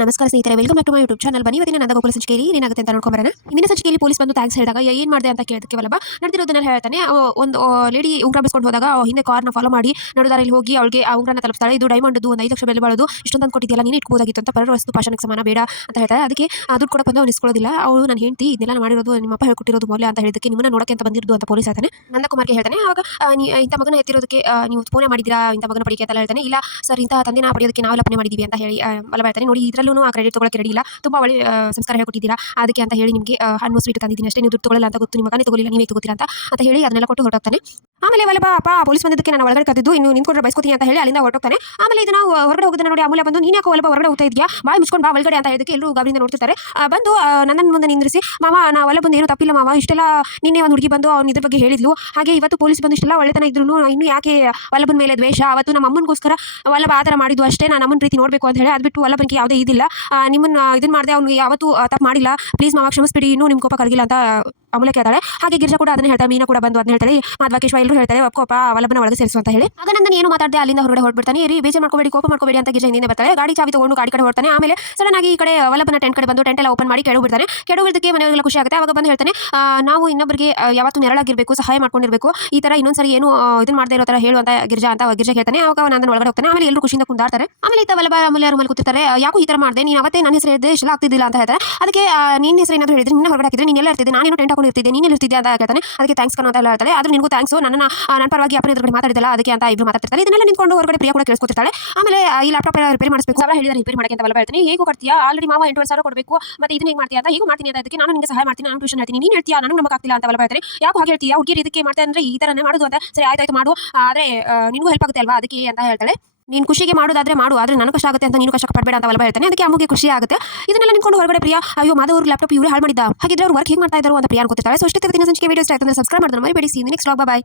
ನಮಸ್ಕಾರ ಸ್ನೇಹಿತರೆ, welcome back to my YouTube channel. ಬನ್ನಿ ಇವತ್ತಿನ ನಂದಗೋಕುಲ ಸಂಚಿಕೆಯಲ್ಲಿ ಏನಾಗುತ್ತೆ ಅಂತ ನೋಡ್ಕೊಂಬರೋಣ. ಇಂದಿನ ಸಂಚಿಕೆಯಲ್ಲಿ ಪೊಲೀಸ್ ಬಂದು ಥ್ಯಾಂಕ್ಸ್ ಹೇಳಿದಾಗ ಏನು ಮಾಡಿದೆ ಅಂತ ಕೇಳೋದಕ್ಕೆ ವಲ್ಲಭ ನಡೆದಿರೋದನ್ನ ಹೇಳ್ತಾನೆ. ಒಂದು ಲೇಡಿ ಉಂಗ್ರ ಬಿಸ್ಕೊಂಡು ಹೋದಾಗ ಹಿಂದೆ ಕಾರ್ನ ಫಾಲೋ ಮಾಡಿ ನಡುದಾರಲ್ಲಿ ಹೋಗಿ ಅವಳಿಗೆ ಆ ಉಂಗ್ರನ ತಲುಪ್ತಾಳೆ. ಇದು ಡೈಮಂಡ್ದು ಒಂದು 5 ಲಕ್ಷ ಬೆಲೆ ಬಾಳೋದು, ಇಷ್ಟೊಂದು ಕೊಟ್ಟಿದ್ಯಲ್ಲ, ನೀನು ಇಟ್ಕೋದಾಗಿತ್ತು ಅಂತ. ಪರರ ವಸ್ತು ಪಾಷಾಣಕ್ಕೆ ಸಮಾನ, ಬೇಡ ಅಂತ ಹೇಳ್ತಾರೆ. ಅದಕ್ಕೆ ದುಡ್ಡು ಕೊಡಕ್ಕೆ ಬಂದು ಅವ್ನು ಇಸ್ಕೊಳ್ಳೋದಿಲ್ಲ. ಅವಳು ನಾನು ಹೇಳ್ತಿ ಇದನ್ನೆಲ್ಲ ಮಾಡಿರೋದು ನಿಮ್ಮಪ್ಪ ಹೇಳ್ಕೊಟ್ಟಿರೋದು ಮೌಲ್ಯ ಅಂತ ಹೇಳಿದಕ್ಕೆ ನಿಮ್ಮನ್ನ ನೋಡಕ್ಕೆ ಅಂತ ಬಂದಿರೋದು ಅಂತ ಪೊಲೀಸ್ ಹೇಳ್ತಾನೆ. ನಂದಕುಮಾರ್ಗೆ ಹೇಳ್ತಾನೆ. ಆವಾಗ ಇಂಥ ಮಗನ ಎತ್ತಿರೋದಕ್ಕೆ ನೀವು ಫೋನೇ ಮಾಡಿದ್ದೀರಾ, ಇಂಥ ಮಗನ ಪಡಿಕೆ ಅಂತ ಹೇಳ್ತಾನೆ. ಇಲ್ಲ ಸರ್, ಇಂಥ ತಂದೆನ ಪಡೆಯೋದಕ್ಕೆ ನಾವೆಲ್ಲ ಪಣೆ ಮಾಡಿದ್ದೀವಿ ಅಂತ ಹೇಳಿ ವಲ್ಲಭ ಹೇಳ್ತಾನೆ. ನೋಡಿ, ಇದರಲ್ಲೂ ಆ ಕ್ರೆಡಿಟ್ ತೊಗೊಳಕ್ಕೆ ರೆಡಿ ಇಲ್ಲ, ತುಂಬಾ ಒಳ್ಳೆ ಸಂಸ್ಕಾರ ಹೇಳ್ಕೊಟ್ಟಿದ್ದೀರಾ, ಅದಕ್ಕೆ ಅಂತ ಹೇಳಿ ನಿಮಗೆ ಹಣ್ಣು ಸ್ವೀಟ್ ತಂದಿದ್ದೀನಿ ಅಷ್ಟೇ, ನೀವು ದುಡ್ಡು ತೊಗೊಳ್ಳಲ್ಲ ಅಂತ ಗೊತ್ತು, ನಿಮ್ಮ ಮಗನೇ ತಗೊಳ್ಳಿಲ್ಲ, ನೀವೇ ತಗೋತೀರಾ ಅಂತ ಹೇಳಿ ಅದನ್ನೆಲ್ಲ ಕೊಟ್ಟು ಹೊರಟೋಗ್ತಾನೆ. ಆಮೇಲೆ ವಲ್ಲಭ ಅಪ್ಪ ಪೊಲೀಸ್ ಬಂದಿದ್ದಕ್ಕೆ ನಾನು ಒಳಗಡೆ ಕರೆದಿದ್ದು, ಇನ್ನು ನಿಂತ್ಕೊಂಡ್ರೆ ಬಯಸ್ಕೋತೀನಿ ಅಂತ ಹೇಳಿ ಅಲ್ಲಿಂದ ಹೊರಟೋಗ್ತಾನೆ. ಆಮೇಲೆ ಇದನ್ನ ಹೊರಗಡೆ ಹೋಗೋದನ್ನ ನೋಡಿ ಅಮೂಲ್ಯ ಬಂದು, ನೀನು ಯಾಕೆ ವಲ್ಲಭ ಹೊರಗಡೆ ಹೋಗ್ತಾ ಇದೆಯಾ, ಬಾಯಿ ಮುಚ್ಕೊಂಡು ಬಾ ಒಳಗಡೆ ಅಂತ ಹೇಳಿದಕ್ಕೆ ಎಲ್ಲರೂ ಗಾಬರಿಯಿಂದ ನೋಡ್ತಿರ್ತಾರೆ. ಬಂದು ನನ್ನ ಮುಂದೆ ನಿಂದ್ರಿಸಿ, ಮಾಮ ನಾ ವಲ್ಲಭ ಏನು ತಪ್ಪಿಲ್ಲ ಮಾಮ, ಇಷ್ಟೆಲ್ಲ ನಿನ್ನೆ ಒಂದು ಹುಡುಗಿ ಬಂದು ಅವ್ನು ಇದ್ರ ಬಗ್ಗೆ ಹೇಳಿದ್ಲು, ಹಾಗೆ ಇವತ್ತು ಪೊಲೀಸ್ ಬಂದು ಇಷ್ಟೆಲ್ಲ ಒಳ್ಳೆತನ ಇದ್ರು ಇನ್ನು ಯಾಕೆ ವಲ್ಲಭನ ಮೇಲೆ ದ್ವೇಷ, ಅವತ್ತು ನಮ್ಮ ಅಮ್ಮನಿಗೋಸ್ಕರ ವಲ್ಲಭ ಆ ಥರ ಮಾಡಿದ್ದು ಅಷ್ಟೇ, ನಾನು ಅಮ್ಮನ ಪ್ರೀತಿ ನೋಡಬೇಕು ಅಂತ ಹೇಳಿ, ಅದು ಬಿಟ್ಟು ವಲ್ಲಭನಿಗೆ ಯಾವುದೇ ಇದಿಲ್ಲ, ನಿಮ್ಮನ್ನು ಇದನ್ನು ಮಾಡಿದೆ, ಅವ್ನಿಗೆ ಯಾವತ್ತೂ ತಪ್ಪು ಮಾಡಿಲ್ಲ, ಪ್ಲೀಸ್ ಮಾವ ಕ್ಷಮಿಸ್ಬಿಡಿ, ಇನ್ನೂ ನಿಮ್ಮ ಕೋಪ ಕರಗಿಲ್ಲ ಅಂತ ಅಮೂಲ್ಯ ಕೇಳ್ತಾಳೆ. ಹಾಗೆ ಗಿರ್ಜಾ ಕೂಡ ಅದನ್ನ ಹೇಳ್ತಾಳೆ, ಮೀನಾ ಕೂಡ ಬಂದು ಅದನ್ನ ಹೇಳ್ತಾಳೆ, ಮಾಧ್ವಾಕೇಶ್ವ ಎಲ್ಲರೂ ಹೇಳ್ತಾರೆ ಒಪ್ಕೋಪ ವಲ್ಲಭನ ಒಳಗೆ ಸೇರಿಸು ಅಂತ ಹೇಳಿ. ಆಗ ನಂದನ್ ಏನು ಮಾತಾಡದೆ ಅಲ್ಲಿಂದ ಹೊರಗಡೆ ಹೊರಡ್ಬಿಡ್ತಾನೆ. ಬೇಜಾರು ಮಾಡ್ಕೋಬೇಡಿ, ಕೋಪ ಮಾಡ್ಕೋಬೇಡಿ ಅಂತ ಗಿರ್ಜಾ ಹಿಂದೆ ಬರ್ತಾಳೆ. ಗಾಡಿ ಚಾವಿ ತಗೊಂಡು ಗಾಡಿ ಕಡೆ ಹೊರಡ್ತಾನೆ. ಆಮೇಲೆ ಸಡನ್ ಆಗಿ ಈ ಕಡೆ ವಲ್ಲಭನ ಟೆಂಟ್ ಕಡೆ ಬಂದು ಟೆಂಟ್ ಎಲ್ಲ ಓಪನ್ ಮಾಡಿ ಕೆಡವು ಬಿಡ್ತಾನೆ. ಕೆಡವಿದ್ದಕ್ಕೆ ಮನೆಯವರೆಲ್ಲ ಖುಷಿ ಆಗುತ್ತೆ. ಅವಾಗ ಬಂದು ಹೇಳ್ತಾನೆ, ನಾವು ಇನ್ನೊಬ್ಬರಿಗೆ ಯಾವತ್ತೂ ನೆರಳಾಗಿರ್ಬೇಕು, ಸಹಾಯ ಮಾಡ್ಕೊಂಡಿರ್ಬೇಕು, ಈ ತರ ಇನ್ನೊಂದ್ಸರಿ ಏನು ಇದನ್ನ ಮಾಡದೇ ಇರೋ ತರ ಹೇಳುವಂತ ಗಿರ್ಜಾ ಅಂತ ಗಿರ್ಜಾ ಹೇಳ್ತಾನೆ. ಅವಾಗ ನಂದನ್ ಒಳಗಡೆ ಹೋಗ್ತಾನೆ. ಆಮೇಲೆ ಎಲ್ಲರೂ ಖುಷಿಯಿಂದ ಕುಂದಾಡ್ತಾರೆ. ಆಮೇಲೆ ಇತ್ತ ವಲ್ಲಭ ಅಮೂಲ್ಯ ರೂಮಲ್ಲಿ ಕೂತಿರ್ತಾರೆ. ಯಾಕೋ ಈ ತರ ಮಾಡಿದೆ, ನೀನು ಅವತ್ತೇ ನನ್ನ ಹೆಸರು ಹೇಳಿದ್ರೆ ಇಷ್ಟ ಆಗ್ತಿದ್ದಿಲ್ಲ ಅಂತ ಹೇಳ್ತಾರೆ. ಅದಕ್ಕೆ ನಿನ್ನ ಹೆಸರು ಏನಾದ್ರು ಹೇಳಿದ್ರೆ ನಿನ್ನ ಹೊರಗಡೆ ಹಾಕಿದ್ರೆ ನೀನು ಎಲ್ಲ ಇರ್ತಿದ್ದೆ, ನಾನೇನು ಟೆಂಟ್ ಹಾಕೊಂಡು ಇರ್ತಿದ್ದೆ, ನೀನು ಇರ್ತಿದ್ದೆ ಅಂತ ಹೇಳ್ತಾನೆ. ಅದಕ್ಕೆ ಥ್ಯಾಂಕ್ಸ್ ಕಣೋ ಅಂತ ಹೇಳ್ತಾಳೆ. ಆದ್ರೂ ನಿನಗೂ ಥ್ಯಾಂಕ್ಸ್, ನನ್ನ ಪರವಾಗಿ ಅಪ್ಪನ ಎದುರುಗಡೆ ಮಾತಾಡಿದಲ್ಲ ಅದಕ್ಕೆ ಅಂತ ಇಬ್ರು ಮಾತಾಡ್ತಾರೆ. ಇದನ್ನೆಲ್ಲ ನಿಂತ್ಕೊಂಡು ಹೊರಗಡೆ ಪ್ರಿಯಾ ಕೂಡ ಕೇಳಿಸ್ಕೊತಿರ್ತಾಳೆ. ಆಮೇಲೆ ಈ ಲ್ಯಾಪ್ಟಾಪ್ ರಿಪೇರಿ ಮಾಡಿಸಬೇಕು, ಅವರ ಹೇಳಿದ್ರೆ ರಿಪೇರಿ ಮಾಡಕ್ಕೆ ಅಂತ ವಲ್ಲಭ ಹೇಳ್ತಾನೆ. ಹೇಗೂ ಕೊಡ್ತೀಯಾ, ಆಲ್ರೆಡಿ ಮಾವ 8,000 ಕೊಡಬೇಕು, ಮತ್ತೆ ಇದನ್ನ ಹೇಗೆ ಮಾಡ್ತೀಯಾ ಅಂತ. ಹೇಗೂ ಮಾಡ್ತೀನಿ ಅಂತ. ಅದಕ್ಕೆ ನಾನು ನಿಮಗೆ ಸಹಾಯ ಮಾಡ್ತೀನಿ, ನಾನು ಟ್ಯೂಷನ್ ಹೇಳ್ತೀನಿ, ನೀನು ಹೇಳ್ತೀಯಾ, ನನಗೆ ನಮಗೆ ಆಗ್ತಿಲ್ಲ ಅಂತ ವಲ್ಲಭ ಹೇಳ್ತಾನೆ. ಯಾಕೆ ಹಾಗೆ ಹೇಳ್ತೀಯಾ, ಹುಡುಗಿಯರು ಇದಕ್ಕೆ ಮಾಡ್ತಾರೆ ಅಂದ್ರೆ ಈ ಥರನೇ ಮಾಡೋದು ಅಂತ. ಸರಿ ಆಯ್ತಾಯ್ತು ಮಾಡು, ಆದರೆ ನಿನಗೂ ಹೆಲ್ಪ್ ಆಗುತ್ತೆ ಅಲ್ವಾ ಅದಕ್ಕೆ ಅಂತ ಹೇಳ್ತಾಳೆ. ನೀನು ಖುಷಿಗೆ ಮಾಡೋದಾದ್ರೆ ಮಾಡು, ಆದರೆ ನನಗೆ ಕಷ್ಟ ಆಗುತ್ತೆ ಅಂತ ನೀನು ಕಷ್ಟ ಪಡಬೇಡ ಅಂತ ವಲ್ಲಭ ಹೇಳ್ತಾನೆ. ಅದಕ್ಕೆ ಅಮ್ಮಗೆ ಖುಷಿ ಆಗುತ್ತೆ. ಇದನ್ನೆಲ್ಲ ನಿಂತ್ಕೊಂಡು ಹೊರಗಡೆ ಪ್ರಿಯಾ, ಅಯ್ಯೋ ಮಾಧವ್ ಅವ್ರ ಲ್ಯಾಪ್ಟಾಪ್ ಇವರೇ ಹಾಳು ಮಾಡಿದ್ದ, ಹಾಗಿದ್ರೆ ಅವ್ರು ವರ್ಕ್ ಹೇಗೆ ಮಾಡ್ತಾ ಇದ್ದಾರೆ ಅಂತ ಪ್ರಿಯಾ ಅನ್ಕೋತಿರ್ತಾಳೆ. ಸೊ ಇಷ್ಟು ಸಂಚಿಕೆ ವಿಡಿಯೋಸ್ ಆಯ್ತು ಅಂದ್ರೆ ಸಬ್ಸ್ಕ್ರೈಬ್ ಮಾಡಿದ್ರೆ ಮರಿಬೇಡಿ. ಸಿ ನೆಕ್ಸ್ಟ್ ವ್ಲಾಗ್, ಬಾಯ್.